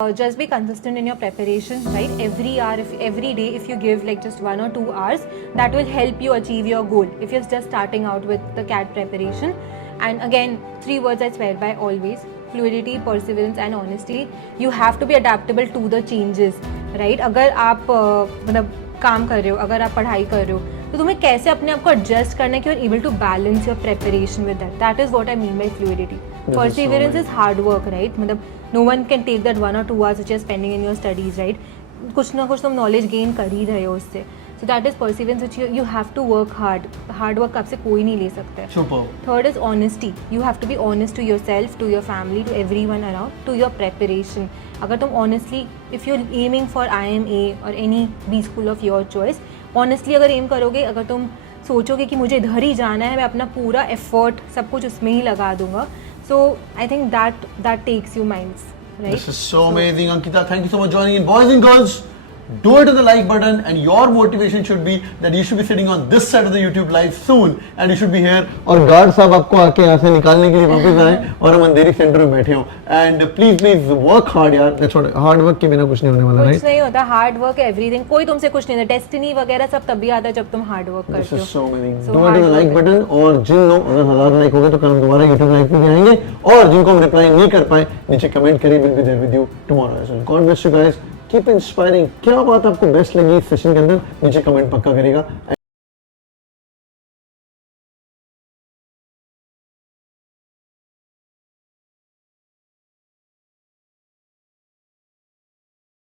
Just be consistent in your preparation, right? Every hour, every day, if you give like just 1 or 2 hours, that will help you achieve your goal. If you're just starting out with the CAT preparation, and again, 3 words I swear by always: fluidity, perseverance, and honesty. You have to be adaptable to the changes, right? अगर आप मतलब काम कर रहे हो, अगर आप पढ़ाई कर रहे हो, तो तुम्हें कैसे अपने आप को एडजस्ट करना है कि you are able to balance your preparation with that is what I mean by fluidity. Perseverance is hard work, right? मतलब no one can take that 1 or 2 hours which you're spending in your studies, right? कुछ ना कुछ तुम knowledge gain कर ही रहे हो उससे. So that is perseverance which you have to work hard. Hard work आपसे कोई नहीं ले सकता है. Super. Third is honesty. You have to be honest to yourself, to your family, to everyone around, to your preparation. अगर तुम honestly, if you're aiming for IMA or any B school of your choice, honestly अगर aim करोगे, अगर तुम सोचोगे कि मुझे इधर ही जाना है, मैं अपना पूरा effort सब कुछ उसमें ही लगा दूंगा. So I think that takes you miles, right? This is so amazing, Ankita. Thank you so much for joining in. Boys and girls, do it to the like button, and your motivation should be that you should be sitting on this side of the YouTube live soon, and you should be here. और guard साहब आपको आके यहाँ से निकालने के लिए वापस आए और हम अंधेरी सेंटर में बैठे हों. And please work hard, यार. That's what hard work के बिना कुछ नहीं होने वाला, right? कुछ नहीं होता. Hard work everything. कोई तुमसे कुछ नहीं होता. डेस्टिनी वगैरह सब तभी आता है जब तुम हार्ड वर्क करते हो. This is so amazing. Do it to the like button, और जिन लोग अगर 1000 लाइक हो गए तो कल हम दोबारा YouTube लाइव पे भी आएंगे, और जिनको हम रिप्लाई नहीं कर पाए नीचे कमेंट करिए. We'll be there with you tomorrow as well. God bless you guys. Keep inspiring. क्या बात आपको बेस्ट लगी इस सेशन के अंदर नीचे कमेंट पक्का करेगा.